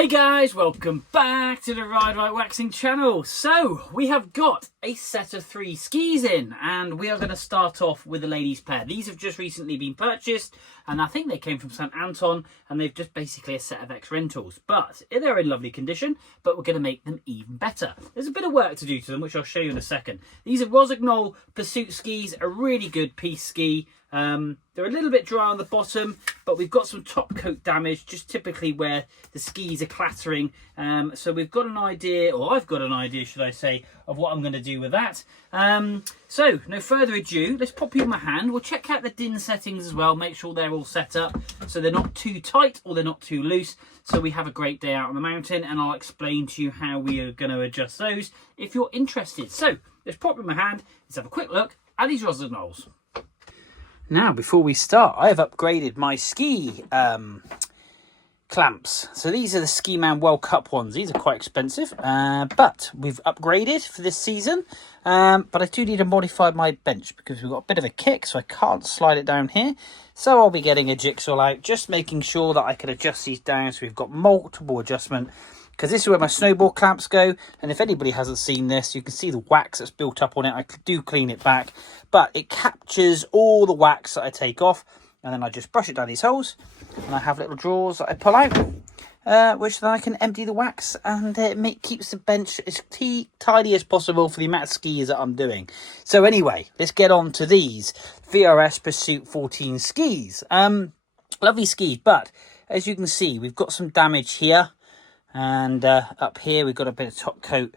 Hey guys, welcome back to the Ride Right Waxing channel. So we have got a set of 3 skis in, and we are going to start off with the ladies pair. These have just recently been purchased, and I think they came from St Anton, and they've just basically a set of X rentals, but they're in lovely condition, but we're going to make them even better. There's a bit of work to do to them, which I'll show you in a second. These are Rossignol Pursuit skis, a really good piece ski. They're a little bit dry on the bottom, but we've got some top coat damage, just typically where the skis are clattering. So we've got an idea, or I've got an idea, should I say, of what I'm going to do with that. So no further ado, let's pop you in my hand. We'll check out the DIN settings as well, make sure they're all set up so they're not too tight or they're not too loose, so we have a great day out on the mountain, and I'll explain to you how we are going to adjust those if you're interested. So let's pop you in my hand, let's have a quick look at these Rossinols. Now, before we start, I have upgraded my ski clamps. So these are the Ski Man World Cup ones. These are quite expensive, but we've upgraded for this season. But I do need to modify my bench because we've got a bit of a kick, so I can't slide it down here. So I'll be getting a jigsaw out, just making sure that I can adjust these down so we've got multiple adjustment. Because this is where my snowboard clamps go, and if anybody hasn't seen this, you can see the wax that's built up on it. I do clean it back, but it captures all the wax that I take off, and then I just brush it down these holes, and I have little drawers that I pull out, which then I can empty the wax, and it keeps the bench as tidy as possible for the amount of skis that I'm doing. So anyway, let's get on to these VRS Pursuit 14 skis. Lovely skis, but as you can see, we've got some damage here. And up here we've got a bit of top coat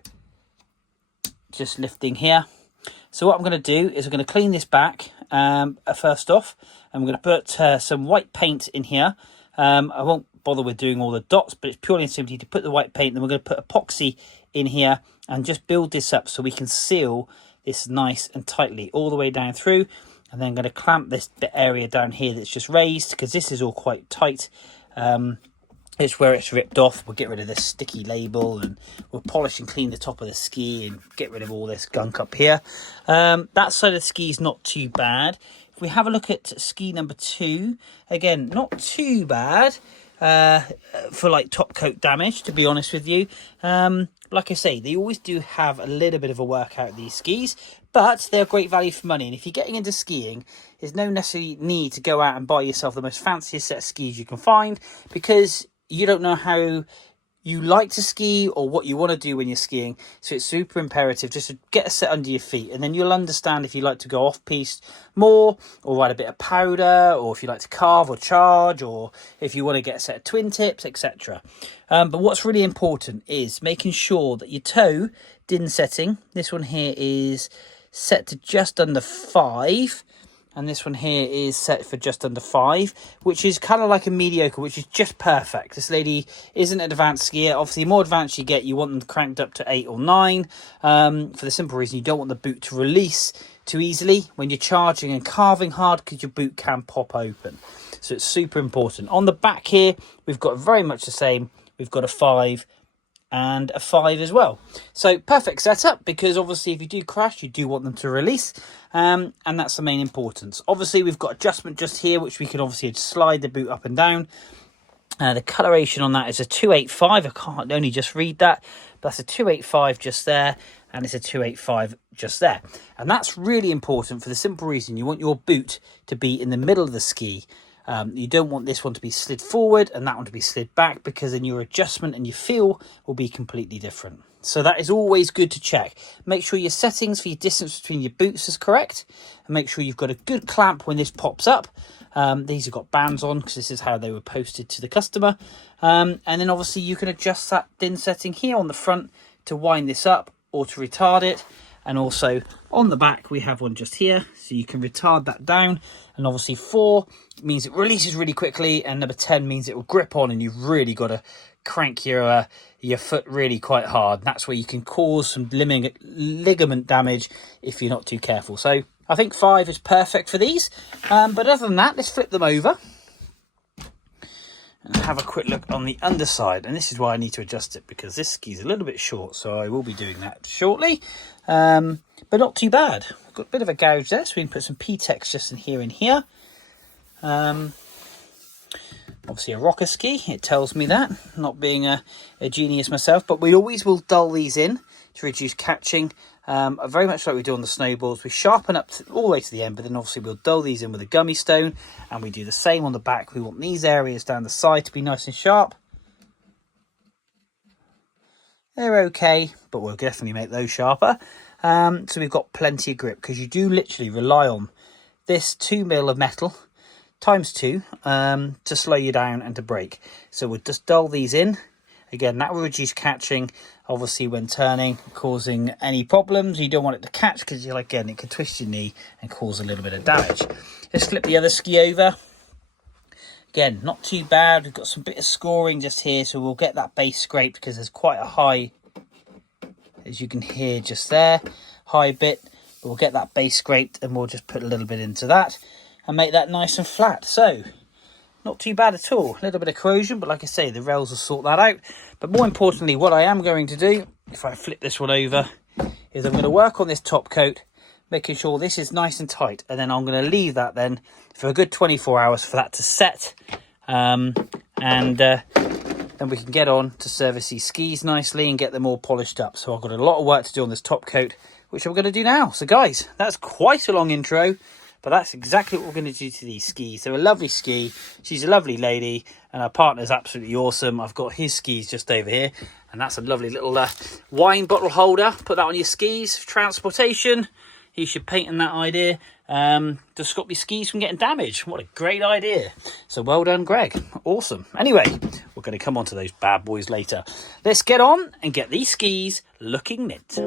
just lifting here. So what I'm going to do is I'm going to clean this back first off, and we're going to put some white paint in here. I won't bother with doing all the dots, but it's purely and simply to put the white paint. Then we're going to put epoxy in here and just build this up so we can seal this nice and tightly all the way down through. And then I'm going to clamp this bit area down here that's just raised, because this is all quite tight. It's where it's ripped off. We'll get rid of this sticky label, and we'll polish and clean the top of the ski and get rid of all this gunk up here. That side of the ski is not too bad. If we have a look at ski number 2, again, not too bad for like top coat damage, to be honest with you. Like I say, they always do have a little bit of a workout, these skis, but they're great value for money. And if you're getting into skiing, there's no necessarily need to go out and buy yourself the most fanciest set of skis you can find, because you don't know how you like to ski or what you want to do when you're skiing. So it's super imperative just to get a set under your feet, and then you'll understand if you like to go off-piste more, or ride a bit of powder, or if you like to carve or charge, or if you want to get a set of twin tips, etc. But what's really important is making sure that your toe DIN setting, this one here is set to just under 5. And this one here is set for just under 5, which is kind of like a mediocre, which is just perfect. This lady isn't an advanced skier. Obviously, the more advanced you get, you want them cranked up to 8 or 9. For the simple reason you don't want the boot to release too easily when you're charging and carving hard, because your boot can pop open. So it's super important. On the back here, we've got very much the same. We've got a 5 and a 5 as well. So perfect setup, because obviously if you do crash, you do want them to release, and that's the main importance. Obviously we've got adjustment just here, which we can obviously slide the boot up and down. The coloration on that is a 285. I can't only just read that, but that's a 285 just there, and it's a 285 just there. And that's really important for the simple reason you want your boot to be in the middle of the ski. You don't want this one to be slid forward and that one to be slid back, because then your adjustment and your feel will be completely different. So that is always good to check. Make sure your settings for your distance between your boots is correct, and make sure you've got a good clamp when this pops up. These have got bands on because this is how they were posted to the customer. And then obviously you can adjust that DIN setting here on the front to wind this up or to retard it. And also on the back we have one just here, so you can retard that down. And obviously 4 means it releases really quickly, and number 10 means it will grip on, and you've really got to crank your foot really quite hard. That's where you can cause some ligament damage if you're not too careful. So I think 5 is perfect for these. But other than that, let's flip them over and have a quick look on the underside. And this is why I need to adjust it, because this ski is a little bit short, so I will be doing that shortly. But not too bad. I've got a bit of a gouge there, so we can put some PTEX just in here and here. obviously a rocker ski. It tells me that, not being a genius myself, but we always will dull these in to reduce catching. Very much like we do on the snowboards. We sharpen up all the way to the end, but then obviously we'll dull these in with a gummy stone, and we do the same on the back. We want these areas down the side to be nice and sharp. They're okay, but we'll definitely make those sharper. So we've got plenty of grip, because you do literally rely on this 2mm of metal times 2 to slow you down and to brake. So we'll just dull these in. Again, that will reduce catching, obviously, when turning, causing any problems. You don't want it to catch, because again, it can twist your knee and cause a little bit of damage. Let's flip the other ski over. Again, not too bad. We've got some bit of scoring just here, so we'll get that base scraped, because there's quite a high, as you can hear just there, high bit. We'll get that base scraped, and we'll just put a little bit into that and make that nice and flat. So not too bad at all. A little bit of corrosion, but like I say, the rails will sort that out. But more importantly, what I am going to do, if I flip this one over, is I'm going to work on this top coat, making sure this is nice and tight, and then I'm going to leave that then for a good 24 hours for that to set, and then we can get on to service these skis nicely and get them all polished up. So I've got a lot of work to do on this top coat, which I'm going to do now. So guys, that's quite a long intro, but that's exactly what we're going to do to these skis. They're a lovely ski. She's a lovely lady, and her partner's absolutely awesome. I've got his skis just over here, and that's a lovely little wine bottle holder. Put that on your skis for transportation. You should patent that idea to stop your skis from getting damaged. What a great idea. So well done, Greg. Awesome. Anyway, we're going to come on to those bad boys later. Let's get on and get these skis looking mint.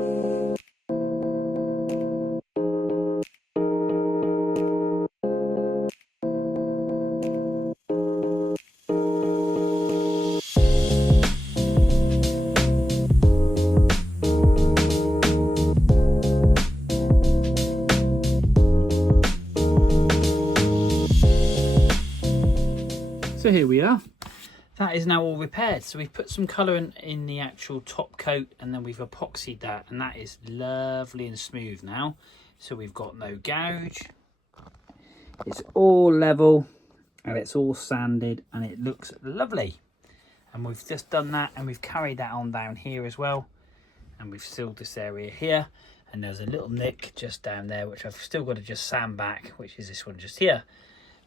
So here we are. That is now all repaired. So we've put some colour in the actual top coat, and then we've epoxied that, and that is lovely and smooth now. So we've got no gouge. It's all level, and it's all sanded, and it looks lovely. And we've just done that, and we've carried that on down here as well, and we've sealed this area here. And there's a little nick just down there, which I've still got to just sand back, which is this one just here.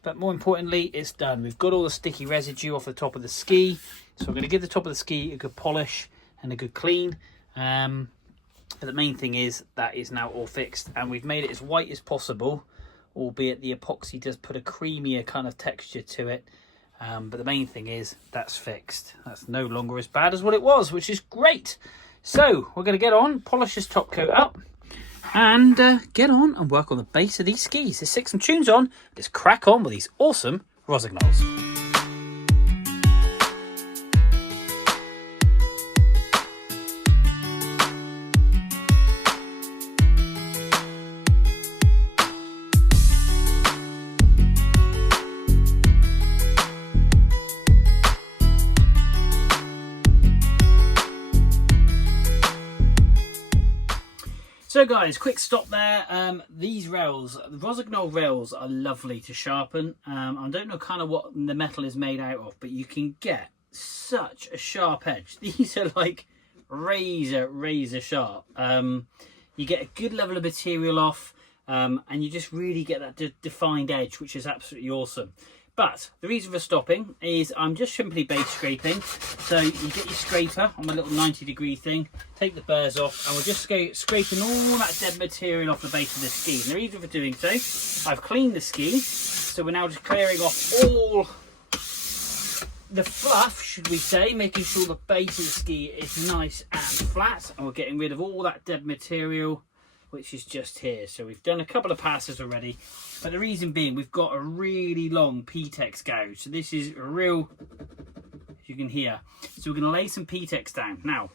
But more importantly, it's done. We've got all the sticky residue off the top of the ski. So we're going to give the top of the ski a good polish and a good clean. But the main thing is that is now all fixed. And we've made it as white as possible, albeit the epoxy does put a creamier kind of texture to it. But the main thing is that's fixed. That's no longer as bad as what it was, which is great. So we're going to get on, polish this top coat up, and get on and work on the base of these skis. Let's stick some tunes on. Let's crack on with these awesome Rossignols. So guys, quick stop there. These rails, the Rossignol rails, are lovely to sharpen. I don't know kind of what the metal is made out of, but you can get such a sharp edge. These are like razor sharp. You get a good level of material off, and you just really get that defined edge, which is absolutely awesome. But the reason for stopping is I'm just simply base scraping. So you get your scraper on my little 90-degree thing, take the burrs off, and we're just scraping all that dead material off the base of the ski. And the reason for doing so, I've cleaned the ski, so we're now just clearing off all the fluff, should we say, making sure the base of the ski is nice and flat, and we're getting rid of all that dead material, which is just here. So we've done a couple of passes already, but the reason being we've got a really long PTEX gouge. So this is a real, as you can hear. So we're going to lay some PTEX down. Now,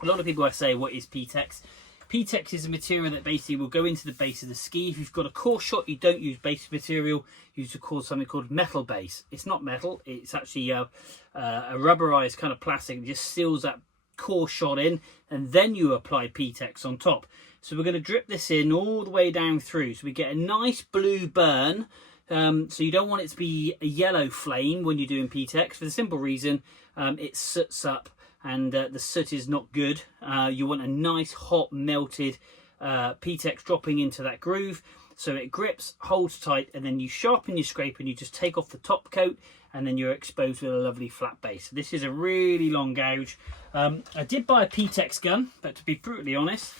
a lot of people say, what is PTEX? PTEX is a material that basically will go into the base of the ski. If you've got a core shot, you don't use base material, you use something called metal base. It's not metal, it's actually a rubberized kind of plastic that just seals that core shot in, and then you apply PTEX on top. So we're going to drip this in all the way down through, so we get a nice blue burn So you don't want it to be a yellow flame when you're doing PTEX, for the simple reason it soots up, and the soot is not good. You want a nice hot melted PTEX dropping into that groove, so it grips, holds tight, and then you sharpen your scraper and you just take off the top coat, and then you're exposed with a lovely flat base. This is a really long gouge. I did buy a PTEX gun, but to be brutally honest,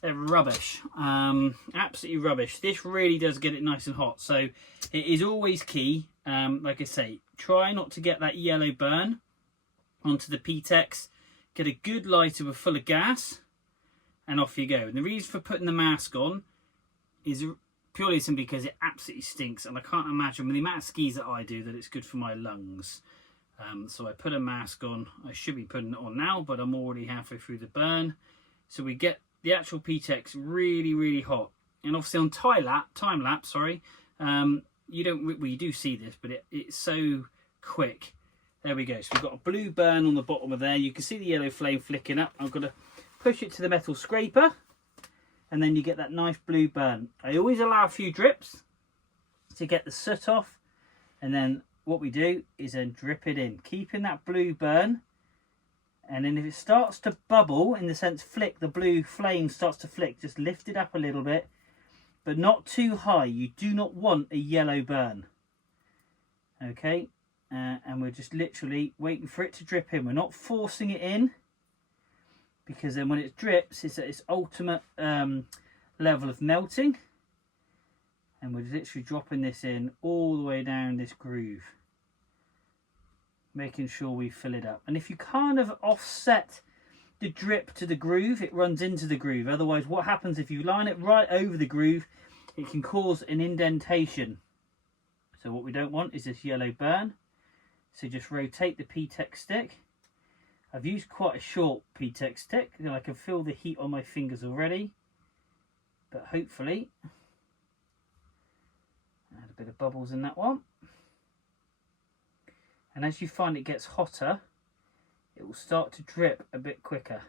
they're rubbish. Absolutely rubbish. This really does get it nice and hot, so it is always key, like I say, try not to get that yellow burn onto the PTEX. Get a good lighter with full of gas, and off you go. And the reason for putting the mask on is purely simply because it absolutely stinks, and I can't imagine with the amount of skis that I do that it's good for my lungs. So I put a mask on. I should be putting it on now, but I'm already halfway through the burn. So we get the actual PTEX really, really hot. And obviously on time lapse, sorry, you don't, well, you do see this, but it's so quick. There we go. So we've got a blue burn on the bottom of there. You can see the yellow flame flicking up. I'm going to push it to the metal scraper, and then you get that nice blue burn. I always allow a few drips to get the soot off, and then what we do is then drip it in, keeping that blue burn. And then if it starts to bubble, in the sense flick, the blue flame starts to flick, just lift it up a little bit, but not too high. You do not want a yellow burn. Okay, and we're just literally waiting for it to drip in. We're not forcing it in, because then when it drips, it's at its ultimate level of melting. And we're literally dropping this in all the way down this groove, making sure we fill it up. And if you kind of offset the drip to the groove, it runs into the groove. Otherwise, what happens if you line it right over the groove, it can cause an indentation. So what we don't want is this yellow burn. So just rotate the PTEX stick. I've used quite a short PTEX stick, and I can feel the heat on my fingers already. But hopefully, add a bit of bubbles in that one. And as you find it gets hotter, it will start to drip a bit quicker.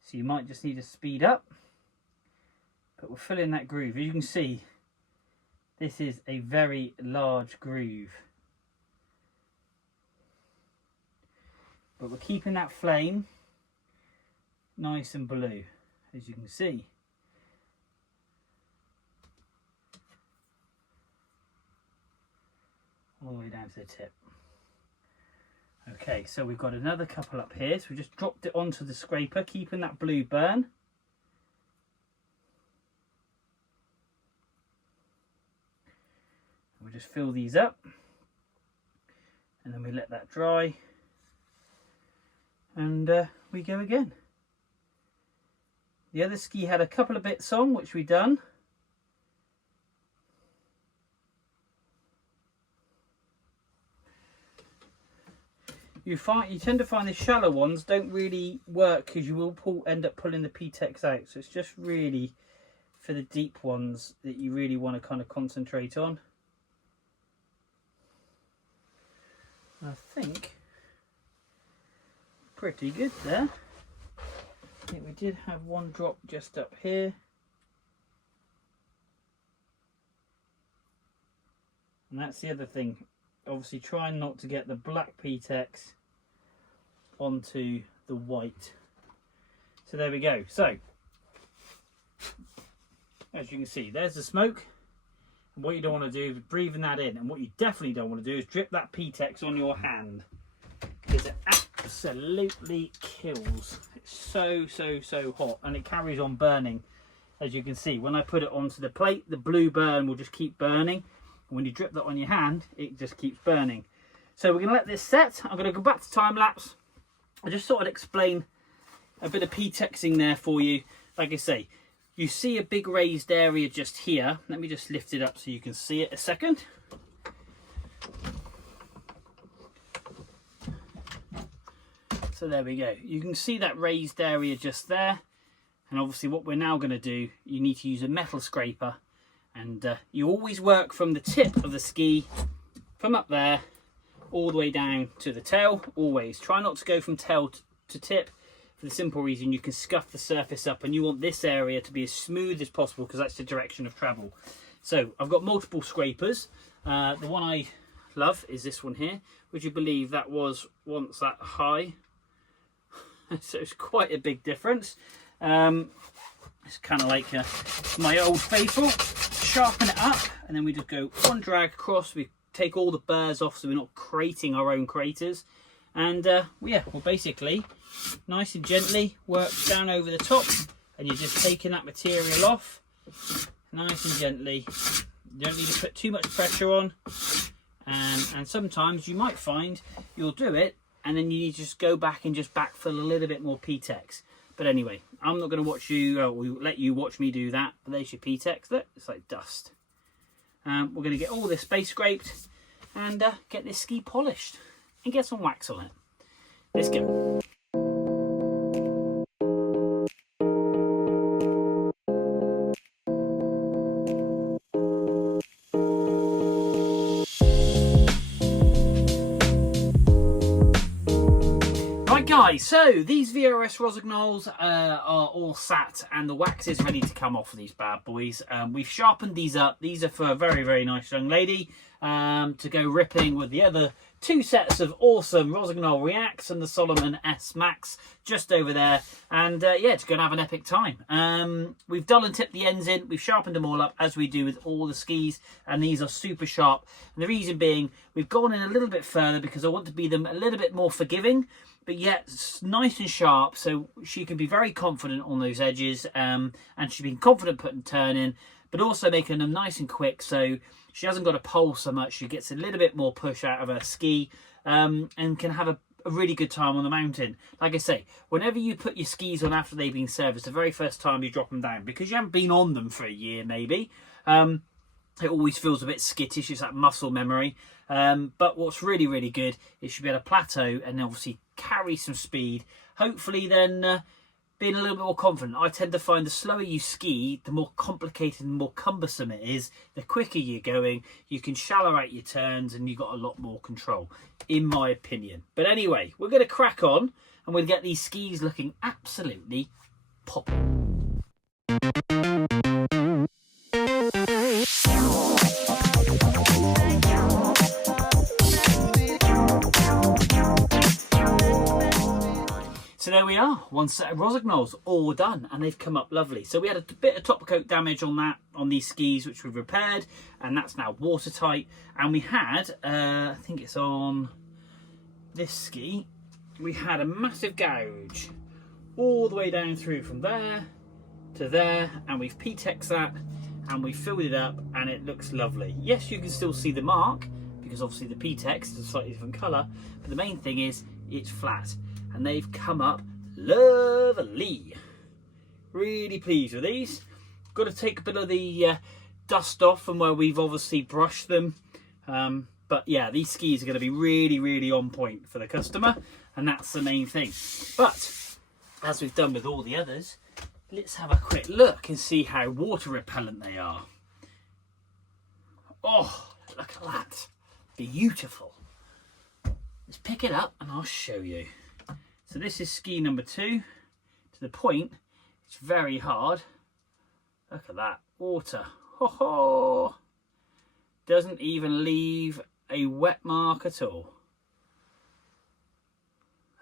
So you might just need to speed up. But we're filling that groove. As you can see, this is a very large groove. But we're keeping that flame nice and blue, as you can see. All the way down to the tip. Okay, so we've got another couple up here. So we just dropped it onto the scraper, keeping that blue burn. We just fill these up, and then we let that dry, and we go again. The other ski had a couple of bits on, which we done. You tend to find the shallow ones don't really work, because you will end up pulling the PTEX out. So it's just really for the deep ones that you really want to kind of concentrate on. I think pretty good there. I think we did have one drop just up here. And that's the other thing. Obviously trying not to get the black PTEX onto the white. So there we go. So as you can see, there's the smoke. And what you don't want to do is breathing that in. And what you definitely don't want to do is drip that PTEX on your hand, because it absolutely kills. It's so hot, and it carries on burning. As you can see, when I put it onto the plate, the blue burn will just keep burning. And when you drip that on your hand, it just keeps burning. So we're going to let this set. I'm going to go back to time lapse. I just thought I'd explain a bit of PTEXing there for you. Like I say, you see a big raised area just here. Let me just lift it up so you can see it a second. So there we go. You can see that raised area just there. And obviously what we're now going to do, you need to use a metal scraper. And you always work from the tip of the ski, from up there, all the way down to the tail. Always. Try not to go from tail to tip, for the simple reason you can scuff the surface up, and you want this area to be as smooth as possible, because that's the direction of travel. So I've got multiple scrapers. The one I love is this one here. Would you believe that was once that high? So it's quite a big difference. It's kind of like my old faithful. Sharpen it up, and then we just go one drag across. We take all the burrs off so we're not creating our own craters. And yeah, we'll basically nice and gently work down over the top, and you're just taking that material off nice and gently. You don't need to put too much pressure on. And sometimes you might find you'll do it and then you need to just go back and just backfill a little bit more PTEX. But anyway, I'm not going to watch you, we'll let you watch me do that. But there's your PTEX. Look, it's like dust. We're going to get all this space scraped and get this ski polished and get some wax on it. Let's go. Guys, so these VRS Rossignols are all sat and the wax is ready to come off of these bad boys. We've sharpened these up. These are for a very, very nice young lady to go ripping with the other two sets of awesome Rossignol Reacts and the Solomon S Max just over there. And yeah, it's going to have an epic time. We've dull and tipped the ends in. We've sharpened them all up as we do with all the skis. And these are super sharp. And the reason being, we've gone in a little bit further because I want to be them a little bit more forgiving, but yet nice and sharp, so she can be very confident on those edges, and she's been confident putting turn in, but also making them nice and quick, so she hasn't got to pole so much. She gets a little bit more push out of her ski, and can have a really good time on the mountain. Like I say, whenever you put your skis on after they've been serviced, the very first time you drop them down, because you haven't been on them for a year maybe, it always feels a bit skittish. It's that muscle memory. But what's really, really good is she'll be able to plateau and obviously carry some speed. Hopefully then being a little bit more confident. I tend to find the slower you ski, the more complicated and more cumbersome it is. The quicker you're going, you can shallow out your turns and you've got a lot more control, in my opinion. But anyway, we're going to crack on and we'll get these skis looking absolutely popping. So there we are, one set of Rossignol's all done, and they've come up lovely. So we had a bit of top coat damage on these skis, which we've repaired, and that's now watertight. And we had, I think it's on this ski, we had a massive gouge all the way down through from there to there, and we've PTEX that, and we filled it up, and it looks lovely. Yes, you can still see the mark, because obviously the PTEX is a slightly different colour, but the main thing is it's flat. And they've come up lovely. Really pleased with these. Got to take a bit of the dust off from where we've obviously brushed them. But yeah, these skis are going to be really, really on point for the customer. And that's the main thing. But as we've done with all the others, let's have a quick look and see how water repellent they are. Oh, look at that. Beautiful. Let's pick it up and I'll show you. So this is ski number 2. To the point, it's very hard. Look at that water. Ho ho! Doesn't even leave a wet mark at all.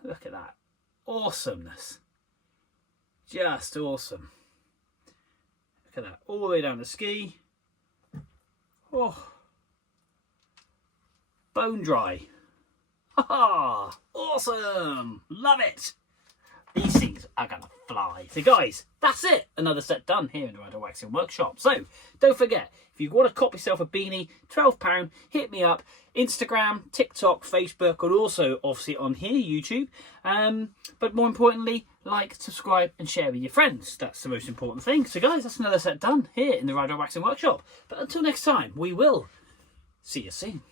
Look at that. Awesomeness. Just awesome. Look at that. All the way down the ski. Oh. Bone dry. Ha ha! Awesome! Love it! These things are gonna fly. So guys, that's it. Another set done here in the Rider Waxing Workshop. So don't forget, if you want to cop yourself a beanie, £12, hit me up. Instagram, TikTok, Facebook, and also obviously on here, YouTube. But more importantly, like, subscribe, and share with your friends. That's the most important thing. So guys, that's another set done here in the Rider Waxing Workshop. But until next time, we will see you soon.